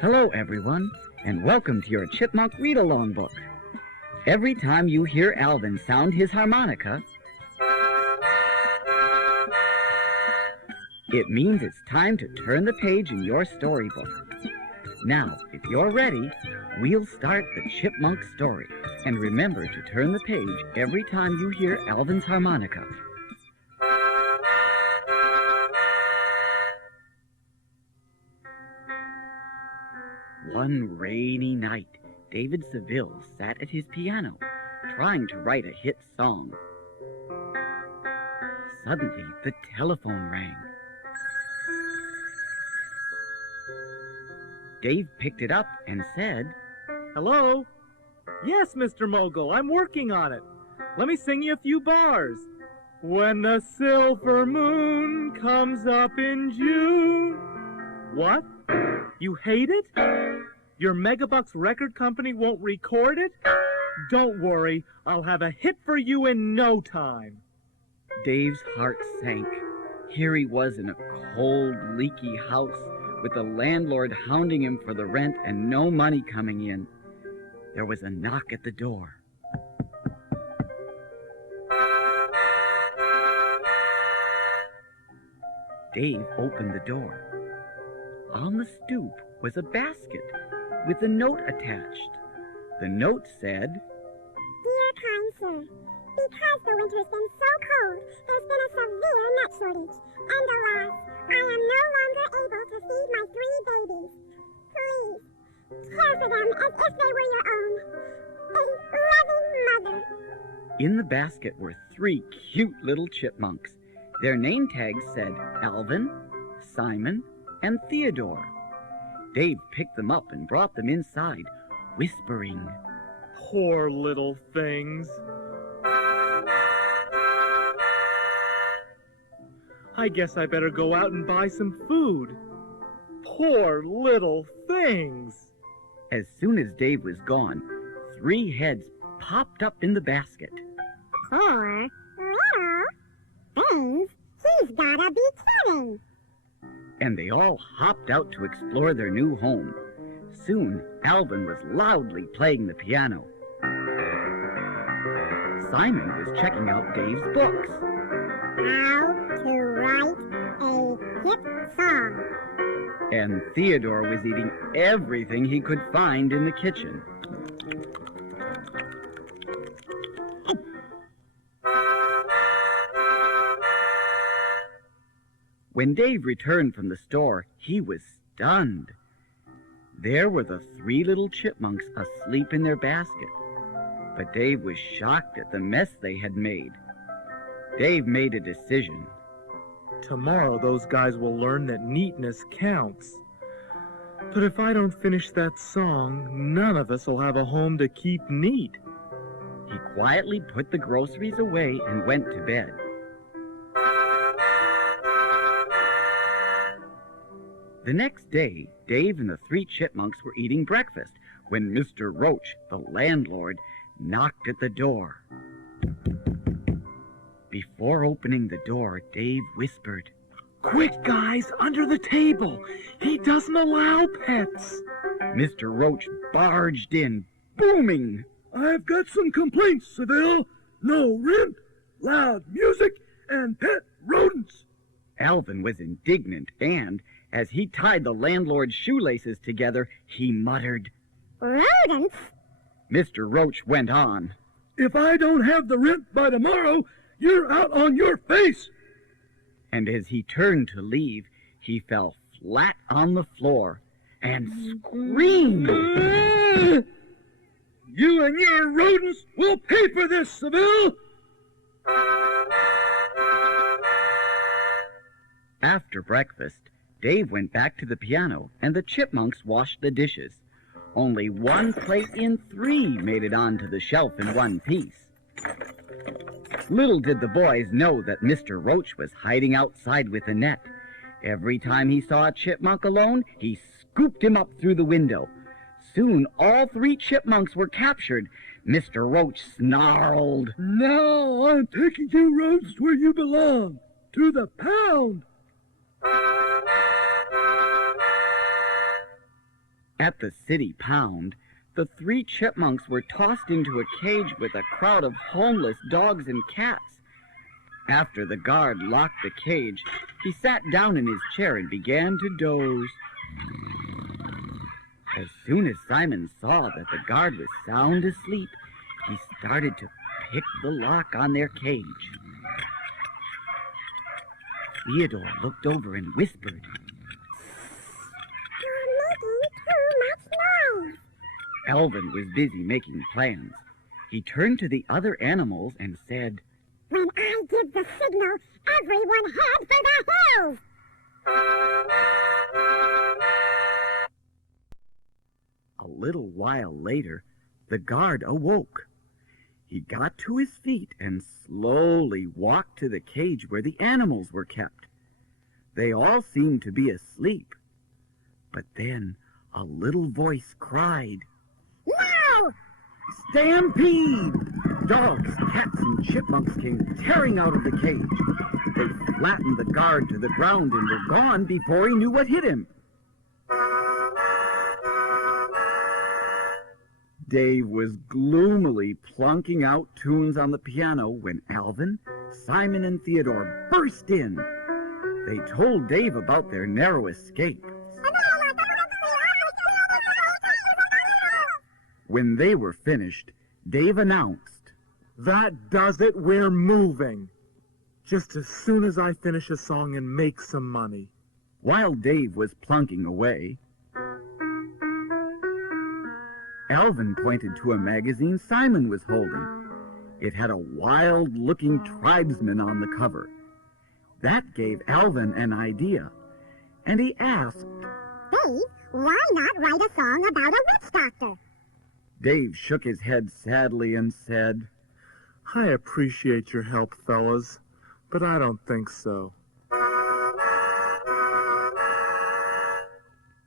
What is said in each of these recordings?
Hello, everyone, and welcome to your Chipmunk Read-Along book. Every time you hear Alvin sound his harmonica, it means it's time to turn the page in your storybook. Now, if you're ready, we'll start the Chipmunk story. And remember to turn the page every time you hear Alvin's harmonica. One rainy night, David Seville sat at his piano, trying to write a hit song. Suddenly, the telephone rang. Dave picked it up and said, "Hello? Yes, Mr. Mogul, I'm working on it. Let me sing you a few bars. When the silver moon comes up in June." What? You hate it? Your Megabucks record company won't record it? Don't worry, I'll have a hit for you in no time. Dave's heart sank. Here he was in a cold, leaky house, with the landlord hounding him for the rent and no money coming in. There was a knock at the door. Dave opened the door. On the stoop was a basket with a note attached. The note said, "Dear kind sir, because the winter's been so cold, there's been a severe nut shortage. And alas, I am no longer able to feed my 3 babies. Please, care for them as if they were your own. A loving mother." In the basket were 3 cute little chipmunks. Their name tags said Alvin, Simon, and Theodore. Dave picked them up and brought them inside, whispering, Poor little things. I guess I better go out and buy some food. Poor little things. As soon as Dave was gone, 3 heads popped up in the basket. Poor little things? He's gotta be kidding. And they all hopped out to explore their new home. Soon, Alvin was loudly playing the piano. Simon was checking out Dave's books. How to write a hit song. And Theodore was eating everything he could find in the kitchen. When Dave returned from the store, he was stunned. There were the 3 little chipmunks asleep in their basket. But Dave was shocked at the mess they had made. Dave made a decision. Tomorrow those guys will learn that neatness counts. But if I don't finish that song, none of us will have a home to keep neat. He quietly put the groceries away and went to bed. The next day, Dave and the 3 chipmunks were eating breakfast when Mr. Roach, the landlord, knocked at the door. Before opening the door, Dave whispered, Quick, guys, under the table. He doesn't allow pets. Mr. Roach barged in, booming. "I've got some complaints, Seville. No rent, loud music, and pet rodents." Alvin was indignant, and as he tied the landlord's shoelaces together, he muttered, Rodents? Mr. Roach went on, "If I don't have the rent by tomorrow, you're out on your face." And as he turned to leave, he fell flat on the floor and screamed. "You and your rodents will pay for this, Seville." After breakfast, Dave went back to the piano, and the chipmunks washed the dishes. Only 1 plate in 3 made it onto the shelf in one piece. Little did the boys know that Mr. Roach was hiding outside with a net. Every time he saw a chipmunk alone, he scooped him up through the window. Soon all 3 chipmunks were captured. Mr. Roach snarled, "Now I'm taking you rodents where you belong, to the pound." At the city pound, the 3 chipmunks were tossed into a cage with a crowd of homeless dogs and cats. After the guard locked the cage, he sat down in his chair and began to doze. As soon as Simon saw that the guard was sound asleep, he started to pick the lock on their cage. Theodore looked over and whispered, You're making too much noise. Alvin was busy making plans. He turned to the other animals and said, When I give the signal, everyone head for the hills. A little while later, the guard awoke. He got to his feet and slowly walked to the cage where the animals were kept. They all seemed to be asleep. But then a little voice cried, No! Stampede! Dogs, cats, and chipmunks came tearing out of the cage. They flattened the guard to the ground and were gone before he knew what hit him. Dave was gloomily plunking out tunes on the piano when Alvin, Simon, and Theodore burst in. They told Dave about their narrow escape. When they were finished, Dave announced, That does it, we're moving. Just as soon as I finish a song and make some money. while Dave was plunking away, Alvin pointed to a magazine Simon was holding. It had a wild-looking tribesman on the cover. That gave Alvin an idea, and he asked, Dave, why not write a song about a witch doctor? Dave shook his head sadly and said, I appreciate your help, fellas, but I don't think so.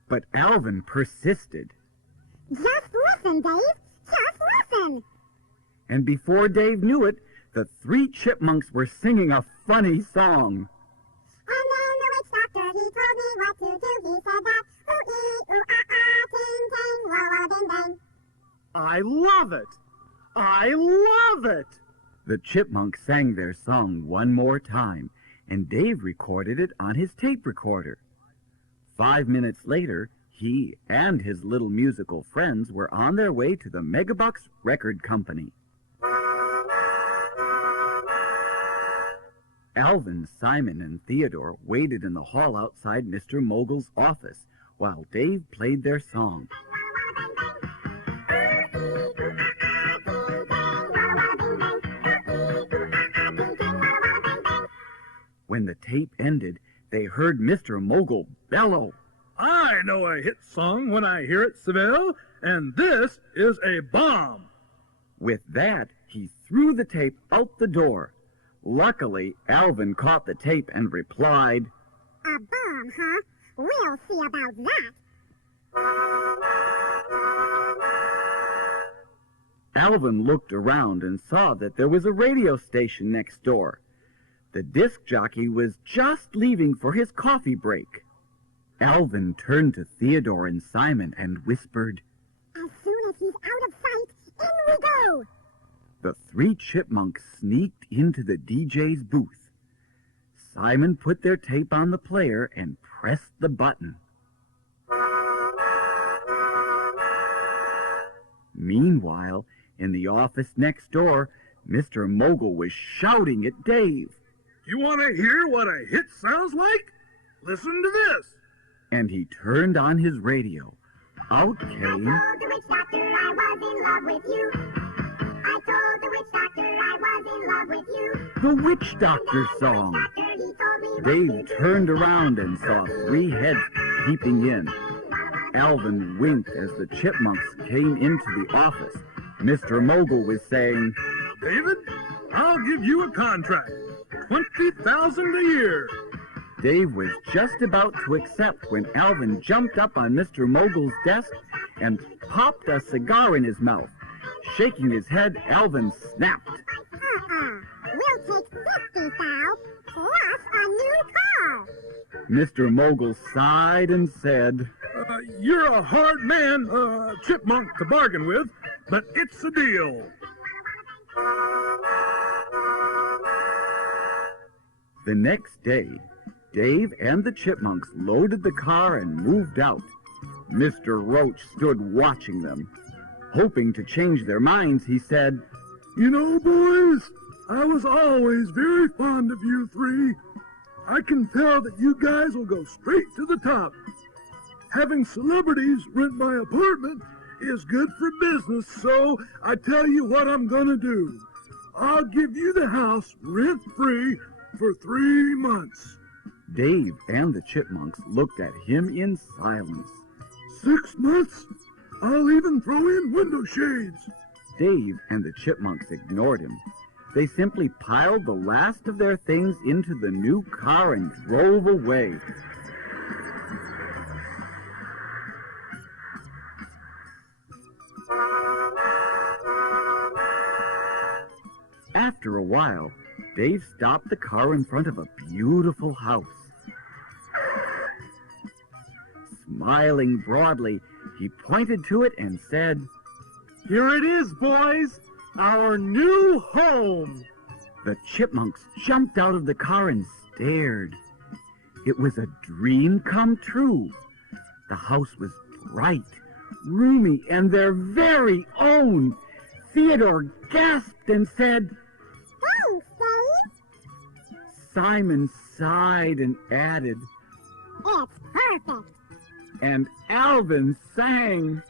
But Alvin persisted. Just listen, Dave. Just listen. And before Dave knew it, the three chipmunks were singing a funny song. And then the witch doctor, he told me what to do. He said that, ooh-ee, ooh-ah-ah, ting-ting, wah-wah-ding-dang. I love it! I love it! The chipmunks sang their song one more time, and Dave recorded it on his tape recorder. 5 minutes later, he and his little musical friends were on their way to the Megabucks Record Company. Alvin, Simon, and Theodore waited in the hall outside Mr. Mogul's office while Dave played their song. When the tape ended, they heard Mr. Mogul bellow. I know a hit song when I hear it, Seville, and this is a bomb. With that, he threw the tape out the door. Luckily, Alvin caught the tape and replied, A bomb, huh? We'll see about that. Alvin looked around and saw that there was a radio station next door. The disc jockey was just leaving for his coffee break. Alvin turned to Theodore and Simon and whispered, As soon as he's out of sight, in we go. The three chipmunks sneaked into the DJ's booth. Simon put their tape on the player and pressed the button. Meanwhile, in the office next door, Mr. Mogul was shouting at Dave. You want to hear what a hit sounds like? Listen to this. And he turned on his radio. Out I came... told the witch doctor I was in love with you. I told the witch doctor I was in love with you. the Witch Doctor song. Dave turned around and saw three heads peeping in. Alvin winked as the chipmunks came into the office. Mr. Mogul was saying, David, I'll give you a contract. $20,000 a year. Dave was just about to accept when Alvin jumped up on Mr. Mogul's desk and popped a cigar in his mouth. Shaking his head, Alvin snapped. We'll take 50,000 plus a new car. Mr. Mogul sighed and said, you're a hard man, Chipmunk, to bargain with, but it's a deal. The next day, Dave and the Chipmunks loaded the car and moved out. Mr. Roach stood watching them. Hoping to change their minds, he said, You know, boys, I was always very fond of you three. I can tell that you guys will go straight to the top. Having celebrities rent my apartment is good for business, so I tell you what I'm gonna do. I'll give you the house rent-free for 3 months. Dave and the Chipmunks looked at him in silence. 6 months? I'll even throw in window shades. Dave and the Chipmunks ignored him. They simply piled the last of their things into the new car and drove away. After a while, Dave stopped the car in front of a beautiful house. Smiling broadly, he pointed to it and said, Here it is, boys! Our new home! The Chipmunks jumped out of the car and stared. It was a dream come true. The house was bright, roomy, and their very own. Theodore gasped and said, Thanks, Dave. Simon sighed and added, It's perfect. and Alvin sang.